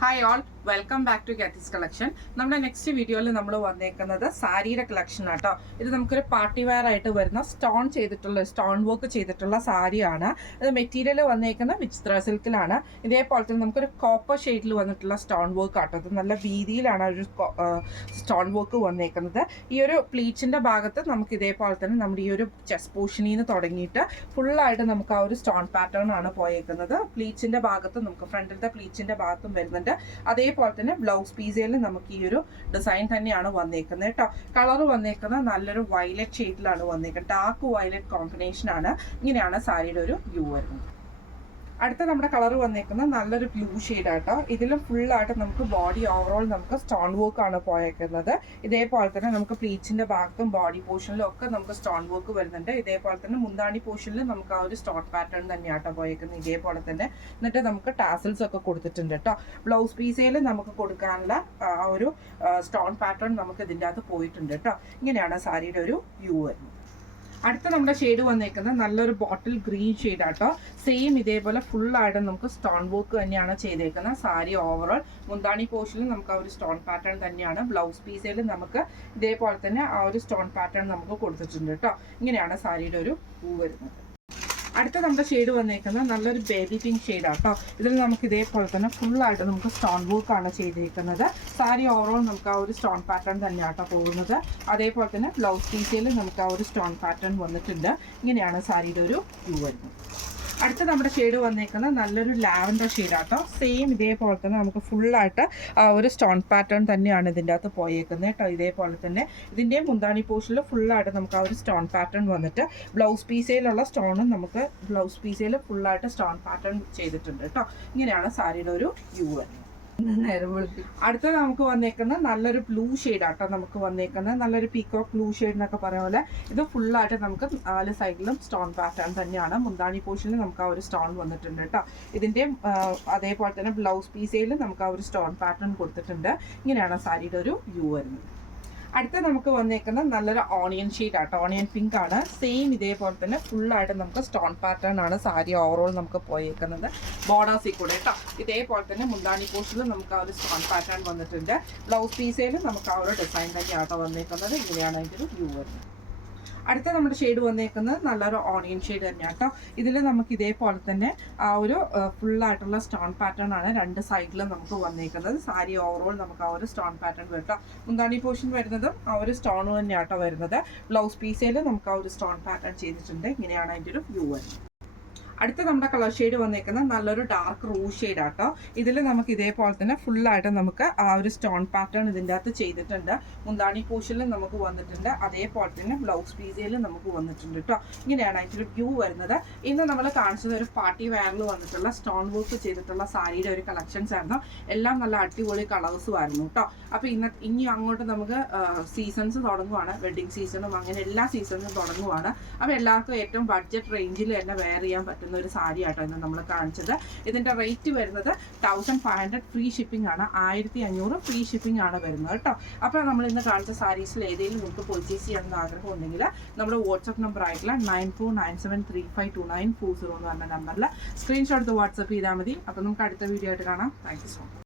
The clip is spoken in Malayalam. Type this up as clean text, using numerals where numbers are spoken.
Hi all, welcome back to ഗാറ്റീസ് കളക്ഷൻ. നമ്മുടെ നെക്സ്റ്റ് വീഡിയോയിൽ നമ്മൾ വന്നേക്കുന്നത് സാരിയുടെ കളക്ഷൻ ആട്ടോ. ഇത് നമുക്കൊരു പാർട്ടി വെയർ ആയിട്ട് വരുന്ന സ്റ്റോൺ വർക്ക് ചെയ്തിട്ടുള്ള സാരിയാണ്. ഇത് മെറ്റീരിയൽ വന്നേക്കുന്ന വിചിത്ര സിൽക്കിലാണ്. ഇതേപോലെ തന്നെ നമുക്കൊരു കോപ്പർ ഷെയ്ഡിൽ വന്നിട്ടുള്ള സ്റ്റോൺ വർക്ക് ആട്ടോ. ഇത് നല്ല വീതിയിലാണ് ഒരു സ്റ്റോൺ വർക്ക് വന്നേക്കുന്നത്. ഈ ഒരു പ്ലീച്ചിൻ്റെ ഭാഗത്ത് നമുക്ക് ഇതേപോലെ തന്നെ നമ്മുടെ ഈ ഒരു ചെസ്റ്റ് പോർഷനിൽ നിന്ന് തുടങ്ങിയിട്ട് ഫുള്ളായിട്ട് നമുക്ക് ആ ഒരു സ്റ്റോൺ പാറ്റേൺ ആണ് പോയേക്കുന്നത്. പ്ലീച്ചിൻ്റെ ഭാഗത്ത് നമുക്ക് ഫ്രണ്ടിലത്തെ പ്ലീച്ചിൻ്റെ ഭാഗത്തും വരുന്നുണ്ട്. അതേപോലെ തന്നെ ബ്ലൗസ് പീസിൽ നമുക്ക് ഈ ഒരു ഡിസൈൻ തന്നെയാണ് വന്നേക്കുന്നത് കേട്ടോ. കളർ വന്നേക്കുന്നത് നല്ലൊരു വയലറ്റ് ഷെയ്ഡിലാണ് വന്നേക്കുന്നത്. ഡാർക്ക് വയലറ്റ് കോമ്പിനേഷൻ ആണ്. ഇങ്ങനെയാണ് സാരിയുടെ ഒരു വ്യൂ വരുന്നത്. അടുത്ത നമ്മുടെ കളർ വന്നേക്കുന്നത് നല്ലൊരു ബ്ലൂ ഷെയ്ഡാട്ടോ. ഇതിലും ഫുള്ളായിട്ട് നമുക്ക് ബോഡി ഓവറോൾ നമുക്ക് സ്റ്റോൺ വർക്ക് ആണ് പോയേക്കുന്നത്. ഇതേപോലെ തന്നെ നമുക്ക് പ്ലീച്ചിന്റെ ഭാഗത്തും ബോഡി പോർഷനിലും ഒക്കെ നമുക്ക് സ്റ്റോൺ വർക്ക് വരുന്നുണ്ട്. ഇതേപോലെ തന്നെ മുന്താണി പോർഷനിൽ നമുക്ക് ആ ഒരു സ്റ്റോൺ പാറ്റേൺ തന്നെയാട്ടോ പോയേക്കുന്നത്. ഇതേപോലെ തന്നെ എന്നിട്ട് നമുക്ക് ടാസൽസ് ഒക്കെ കൊടുത്തിട്ടുണ്ട് കേട്ടോ. ബ്ലൗസ് പീസയിൽ നമുക്ക് കൊടുക്കാനുള്ള ആ ഒരു സ്റ്റോൺ പാറ്റേൺ നമുക്ക് ഇതിൻ്റെ അകത്ത് പോയിട്ടുണ്ട് കേട്ടോ. ഇങ്ങനെയാണ് സാരിയുടെ ഒരു വ്യൂ വരുന്നത്. അടുത്ത നമ്മുടെ ഷെയ്ഡ് വന്നേക്കുന്നത് നല്ലൊരു ബോട്ടിൽ ഗ്രീൻ ഷെയ്ഡാട്ടോ. സെയിം ഇതേപോലെ ഫുള്ളായിട്ട് നമുക്ക് സ്റ്റോൺ വർക്ക് തന്നെയാണ് ചെയ്തേക്കുന്നത്. സാരി ഓവറോൾ മുന്താണി പോർഷനിൽ നമുക്ക് ആ ഒരു സ്റ്റോൺ പാറ്റേൺ തന്നെയാണ്. ബ്ലൗസ് പീസിൽ നമുക്ക് ഇതേപോലെ തന്നെ ആ ഒരു സ്റ്റോൺ പാറ്റേൺ നമുക്ക് കൊടുത്തിട്ടുണ്ട് കേട്ടോ. ഇങ്ങനെയാണ് സാരിയുടെ ഒരു പൂ വരുന്നത്. അടുത്ത നമ്മുടെ ഷെയ്ഡ് വന്നേക്കുന്നത് നല്ലൊരു ബേബി പിങ്ക് ഷെയ്ഡാട്ടോ. ഇതിൽ നമുക്ക് ഇതേപോലെ തന്നെ ഫുള്ളായിട്ട് നമുക്ക് സ്റ്റോൺ വർക്ക് ആണ് ചെയ്തിരിക്കുന്നത്. സാരി ഓവറോൾ നമുക്ക് ആ ഒരു സ്റ്റോൺ പാറ്റേൺ തന്നെയാട്ടോ പോകുന്നത്. അതേപോലെ തന്നെ ബ്ലൗസ് പീസിൽ നമുക്ക് ആ ഒരു സ്റ്റോൺ പാറ്റേൺ വന്നിട്ടുണ്ട്. ഇങ്ങനെയാണ് സാരിയുടെ ഒരു വ്യൂ വരുന്നത്. അടുത്ത നമ്മുടെ ഷെയ്ഡ് വന്നേക്കുന്നത് നല്ലൊരു ലാവൻഡർ ഷെയ്ഡാട്ടോ. സെയിം ഇതേപോലെ തന്നെ നമുക്ക് ഫുള്ളായിട്ട് ആ ഒരു സ്റ്റോൺ പാറ്റേൺ തന്നെയാണ് ഇതിൻ്റെ അകത്ത് പോയേക്കുന്നത് കേട്ടോ. ഇതേപോലെ തന്നെ ഇതിൻ്റെ മുന്താണി പോർഷനിൽ ഫുള്ളായിട്ട് നമുക്ക് ആ ഒരു സ്റ്റോൺ പാറ്റേൺ വന്നിട്ട് ബ്ലൗസ് പീസയിലുള്ള സ്റ്റോണും നമുക്ക് ബ്ലൗസ് പീസയിൽ ഫുള്ളായിട്ട് സ്റ്റോൺ പാറ്റേൺ ചെയ്തിട്ടുണ്ട് കേട്ടോ. ഇങ്ങനെയാണ് സാരിയുടെ ഒരു വ്യൂ വരുന്നത്. അടുത്തത് നമുക്ക് വന്നേക്കുന്നത് നല്ലൊരു ബ്ലൂ ഷെയ്ഡാട്ടോ. നമുക്ക് വന്നേക്കുന്നത് നല്ലൊരു പീക്കോക്ക് ബ്ലൂ ഷെയ്ഡ് എന്നൊക്കെ പറയുന്ന പോലെ ഇത് ഫുള്ളായിട്ട് നമുക്ക് 4 സൈഡിലും സ്റ്റോൺ പാറ്റേൺ തന്നെയാണ്. മുന്താണി പോർഷനിൽ നമുക്ക് ആ ഒരു സ്റ്റോൺ വന്നിട്ടുണ്ട് കേട്ടോ. ഇതിൻ്റെ അതേപോലെ തന്നെ ബ്ലൗസ് പീസയിൽ നമുക്ക് ആ ഒരു സ്റ്റോൺ പാറ്റേൺ കൊടുത്തിട്ടുണ്ട്. ഇങ്ങനെയാണ് സാരിയുടെ ഒരു വ്യൂ വരുന്നത്. അടുത്ത നമുക്ക് വന്നേക്കുന്നത് നല്ലൊരു ഓണിയൻ ഷെയ്ഡ് ആട്ടോ. ഓണിയൻ പിങ്ക് ആണ്. സെയിം ഇതേപോലെ തന്നെ ഫുള്ളായിട്ട് നമുക്ക് സ്റ്റോൺ പാറ്റേൺ ആണ് സാരി ഓവറോൾ നമുക്ക് പോയേക്കുന്നത്. ബോർഡേഴ്സിൽ കൂടെ കേട്ടോ. ഇതേപോലെ തന്നെ മുന്താണി പോർഷനിൽ നമുക്ക് ആ ഒരു സ്റ്റോൺ പാറ്റേൺ വന്നിട്ടുണ്ട്. ബ്ലൗസ് പീസയിലും നമുക്ക് ആ ഒരു ഡിസൈൻ തന്നെയാട്ടോ വന്നേക്കുന്നത്. ഇങ്ങനെയാണ് അതിൻ്റെ ഒരു വ്യൂ വരുന്നത്. അടുത്ത നമ്മുടെ ഷെയ്ഡ് വന്നേക്കുന്നത് നല്ലൊരു ഓണിയൻ ഷെയ്ഡ് തന്നെയാണ് കേട്ടോ. ഇതിൽ നമുക്ക് ഇതേപോലെ തന്നെ ആ ഒരു ഫുള്ളായിട്ടുള്ള സ്റ്റോൺ പാറ്റേൺ ആണ് 2 സൈഡിലും നമുക്ക് വന്നേക്കുന്നത്. സാരി ഓവറോൾ നമുക്ക് ആ ഒരു സ്റ്റോൺ പാറ്റേൺ വരും കേട്ടോ. മുന്താണി പോർഷൻ വരുന്നതും ആ ഒരു സ്റ്റോൺ തന്നെയാട്ടോ വരുന്നത്. ബ്ലൗസ് പീസയിൽ നമുക്ക് ആ ഒരു സ്റ്റോൺ പാറ്റേൺ ചെയ്തിട്ടുണ്ട്. ഇങ്ങനെയാണ് അതിൻ്റെ ഒരു വ്യൂ വരുന്നത്. അടുത്ത നമ്മുടെ കളർ ഷെയ്ഡ് വന്നേക്കുന്നത് നല്ലൊരു ഡാർക്ക് റൂഷ് ഷെയ്ഡ് ആട്ടോ. ഇതിൽ നമുക്ക് ഇതേപോലെ തന്നെ ഫുള്ളായിട്ട് നമുക്ക് ആ ഒരു സ്റ്റോൺ പാറ്റേൺ ഇതിൻ്റെ അകത്ത് ചെയ്തിട്ടുണ്ട്. മുന്താണി പോർഷനിൽ നമുക്ക് വന്നിട്ടുണ്ട്. അതേപോലെ തന്നെ ബ്ലൗസ് പീസയിൽ നമുക്ക് വന്നിട്ടുണ്ട് കേട്ടോ. ഇങ്ങനെയാണ് അതിൻ്റെ വ്യൂ വരുന്നത്. ഇന്ന് നമ്മൾ കാണിച്ചത് ഒരു പാർട്ടി വെയറിൽ വന്നിട്ടുള്ള സ്റ്റോൺ വർക്ക് ചെയ്തിട്ടുള്ള സാരിയുടെ ഒരു കളക്ഷൻസ് ആയിരുന്നു. എല്ലാം നല്ല അടിപൊളി കളേഴ്സും ആയിരുന്നു കേട്ടോ. അപ്പോൾ ഇനി അങ്ങോട്ട് നമുക്ക് സീസൺസ് തുടങ്ങുവാണ്. വെഡ്ഡിങ് സീസണും അങ്ങനെ എല്ലാ സീസണും തുടങ്ങുവാണ്. അപ്പോൾ എല്ലാവർക്കും ഏറ്റവും ബഡ്ജറ്റ് റേഞ്ചിൽ തന്നെ വെയർ ചെയ്യാൻ പറ്റും ഒരു സാരി ആട്ടോ ഇന്ന് നമ്മൾ കാണിച്ചത്. ഇതിന്റെ റേറ്റ് വരുന്നത് 1500 ഫ്രീ ഷിപ്പിംഗ് ആണ്. 1500 ഫ്രീ ഷിപ്പിംഗ് ആണ് വരുന്നത് കേട്ടോ. അപ്പോൾ നമ്മൾ ഇന്ന് കാണിച്ച സാരീസിൽ ഏതെങ്കിലും നിങ്ങൾക്ക് പർച്ചേസ് ചെയ്യണമെന്ന് ആഗ്രഹം ഉണ്ടെങ്കിൽ നമ്മുടെ വാട്സ്ആപ്പ് നമ്പർ ആയിട്ടുള്ള 9497352940 എന്ന് പറഞ്ഞ നമ്പറിൽ സ്ക്രീൻഷോട്ട് വാട്സ്ആപ്പ് ചെയ്താൽ മതി. അപ്പോൾ നമുക്ക് അടുത്ത വീഡിയോ ആയിട്ട് കാണാം. Thank you so much.